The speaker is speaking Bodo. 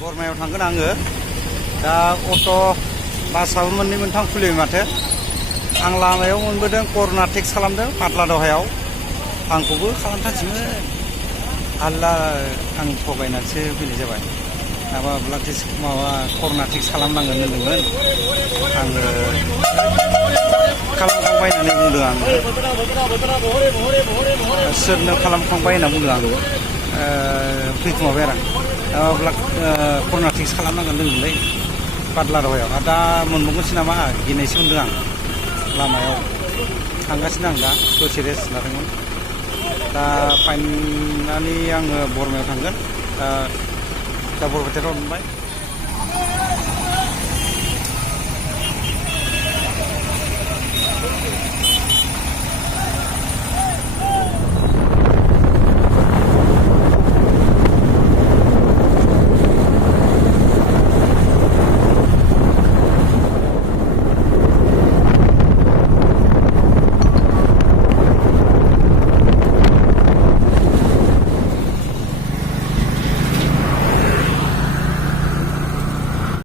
बरमायाव थांगोन आङो दा अट' बासाबो मोननै मोनथाम खुलियो माथो आं लामायाव मोनबोदों कर'ना टेक्स खालामदों पाटला दहायाव आंखौबो खालामथारसैमोन हाल्ला आं थगायनानैसो फैनाय जाबाय माबा ब्लाड टेस्ट माबा कर'ना टेक्स खालामनांगोन होनदोंमोन आङो खालामखांबाय होननानै बुंदों आङो सोरनो खालामखांबाय होनना बुंदों आङो फैखुमाबाय आरो आं ब्लाड कर'ना टेक्स खालामनांगोन होनदोंमोनलै पाटला दहायाव दा मोनबावगोनसो नामा गिनायसो मोनदों आं लामायाव थांगासिनो आं दा दसे रेस्ट लादोंमोन दा फाइनालि आङो बरमायाव थांगोन दा बरपेटायाव मोनबाय